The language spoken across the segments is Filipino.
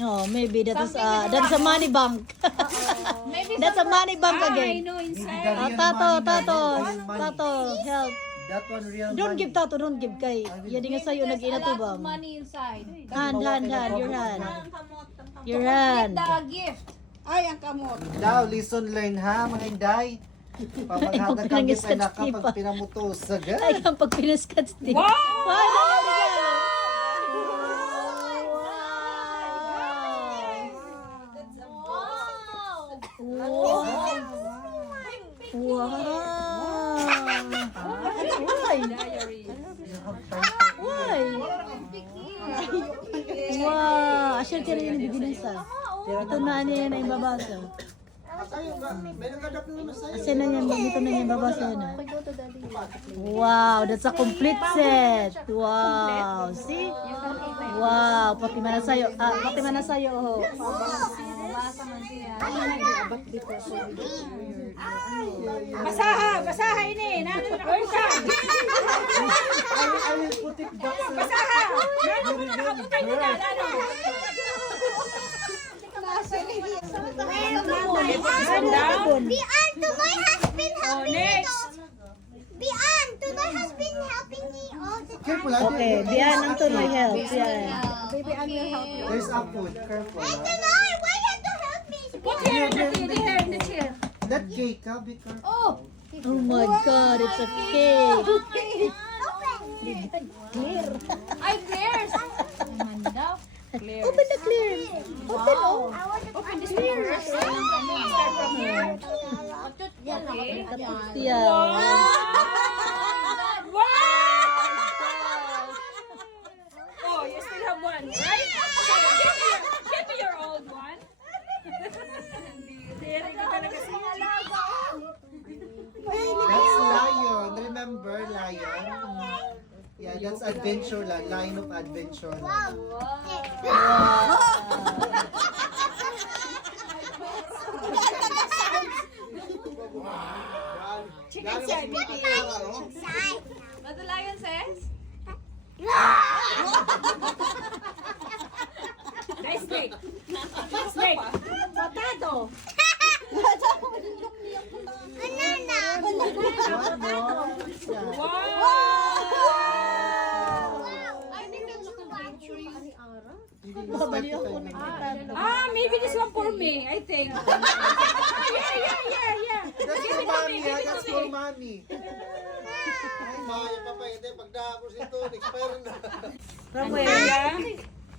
Oh, maybe that's a money bank. Maybe That's a money bank I again. know Hindi inside. the real Tato, money na, tato, real money. tato, help. That one real Don't money. give tato, don't give kay. Yan nga sa'yo There's a lot of nag-inatubang. money inside. Hand, your hand. Your Complete hand. the gift. Ay, ang kamot. Now, listen learn ha, mga inday. Pamaghagad kang pinangiskat gift anak ka di pa. pag pinamutos. Sagad. Ay, ang pag pinaskat stick. Wow! Wow! Wow! Why? Why? Wow! Asya ka rin yung bibinasa. Ito na niya na yung babasa. Asya na yan, ito na yung babasa na. Wow! That's a complete set! Wow! See? Wow! Pati man na sa'yo. Pati man na sa'yo. Oh. Basaha ini. Nano na kapunta. I will put it back sa... Basaha. Nano na nakapunta niyo na. Nano. Beyond, Tunoy has been helping me. Next. Beyond, Tunoy has been helping me all the time. Careful, Okay, biyan ang tuloy help. Yan. There's a food. Careful. Hey, Tunoy, why you have to help me? Put here in the chair. That cake, ha? Be careful. Oh! Oh my God, it's a cake. Ay, Claire's! Naman daw. Open the clear. Open, oh. I want to open this Start from here. Okay. Yeah. Wow! Oh, you still have one, right? Give me your old one. Hindi ka talaga siya. That's lion. Remember, lion? Yeah, that's adventure lang. Line of adventure lang. Chicken side, baby. What the lion says? Nice snake. Snake. Potato. I think that's a complete tree. Maybe this one for me, I think. Yeah. That's for mommy, ha? That's for mommy. From where? Yeah.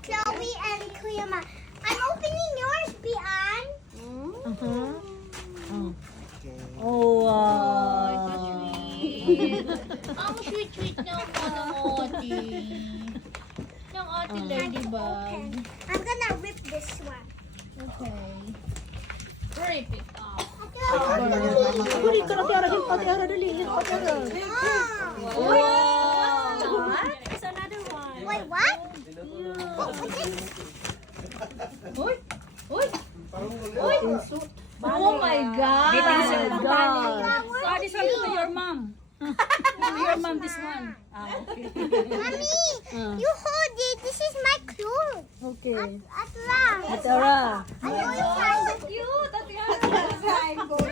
Chloe and Clema. I'm opening yours, Beyond. Oh, wow. Ang sweet-sweet ng ate. Ng ate Ladybug. I'm gonna rip this one. Okay. Rip it off. Kuri ka na tiara, hilpa tiara, dali. Hilpa tiara. Wow. What? There's another one. Wait, what? Uy! Uy! Uy! Oh my God! Maybe this one for God. mommy. Oh, this one to your mom. To your mom, this one. Okay. Mommy, you hold it. This is my clothes. Okay. Atla. Tiara. I know you find it. Cute!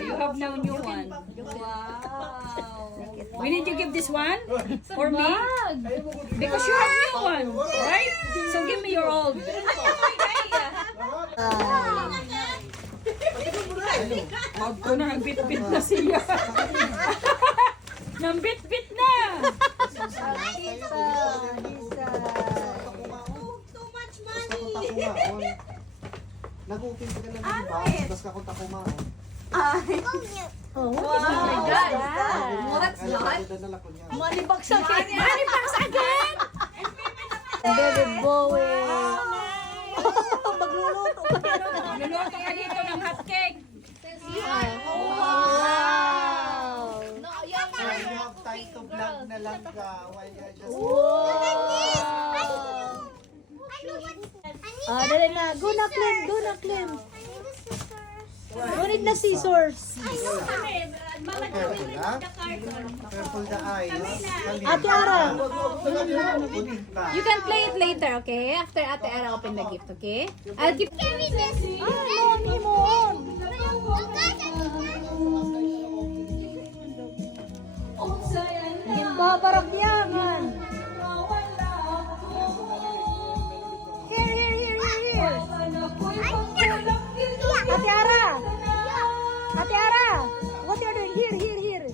You have now new one. Wow! We need to give this one for me because you have new one, right? So give me your old. Wag ko na, bit-bit na siya. Nang bit-bit na. Nag-open ka lang ng box, basta kung takumaon. Oh, Oh my God! What's that? money box again. Money box again. Baby Bowie. Magluluto ka na. Luluto ka dito ng hot cake. Wow. No, You have time to vlog na lang ka while you're just... Wow. Dali na. Go na, Clem. Go na, Clem. I need the scissors. No need na scissors. I know how. Careful, ha? Careful the eyes. Ate Ara. You can play it later, okay? After Ate Ara open the gift, okay? I'll give Carry this. Babarabyangan. Here. Ate Ara. Ate Ara. What you doing? Here.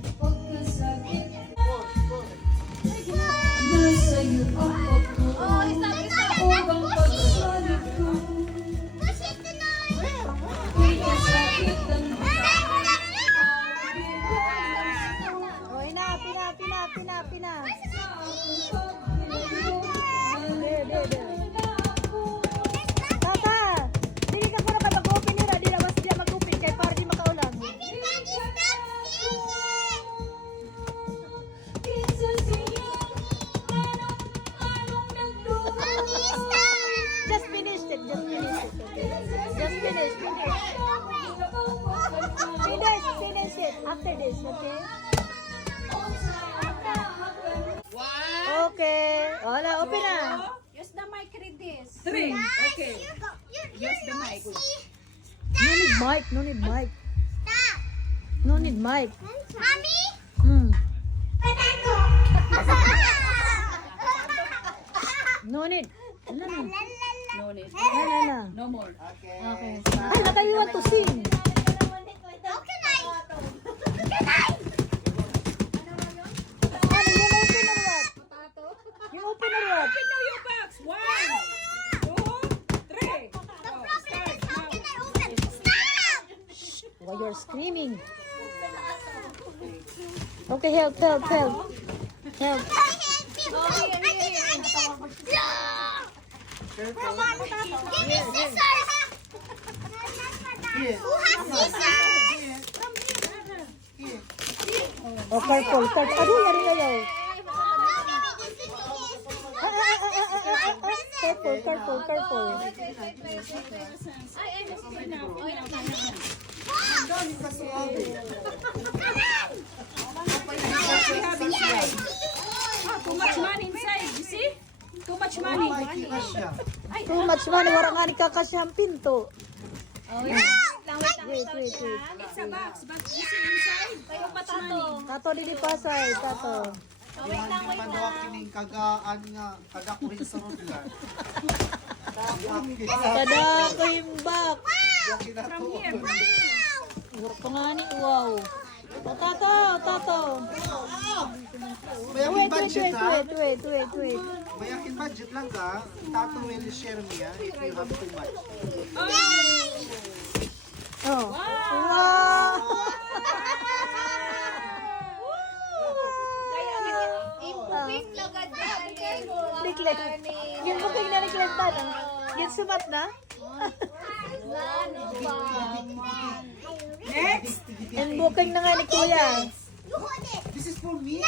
Push it Oh, pina. Tata, dili ka pura ka mag-open nila, di na mas diya mag-open kay para di makaulang. Just finish it. Finish it. After this, okay? Okay. Wala, open na. Use the mic, read this. 3. Okay. Use the mic. No need mic. Mommy? Mm. Potato. No need. Ano na? No need. Na. No more. Okay. Ay, nata you want to sing. How can I? Ano, yung open or what? Yung open or what? Open now your box. 1, 2, 3. The problem is how can I open? Stop! Why you're screaming? Okay, help. Help. Give me scissors! Who has scissors? Oh, careful. Aduh, yari. Careful. Too much money inside. You see? Too much money. Too much money. Warang nga ni kakasyang pinto. Wait. It's a box, but you see inside? Too much money. Tato, dili pasay. Tato. Manawak kining kagaan nga kada ko rin sa rodlan. Kada ko yung back. From here. Warang pa nga ni, wow. Oh, tato. Mayakin budget ha. Wait. Mayakin budget lang ka. Tato will share niya if you have too much. Oh. Wow. Niklet. Yung booking na niklet na. Yung sumat na. Next. Yung booking na nga ni Kuya. This is for me?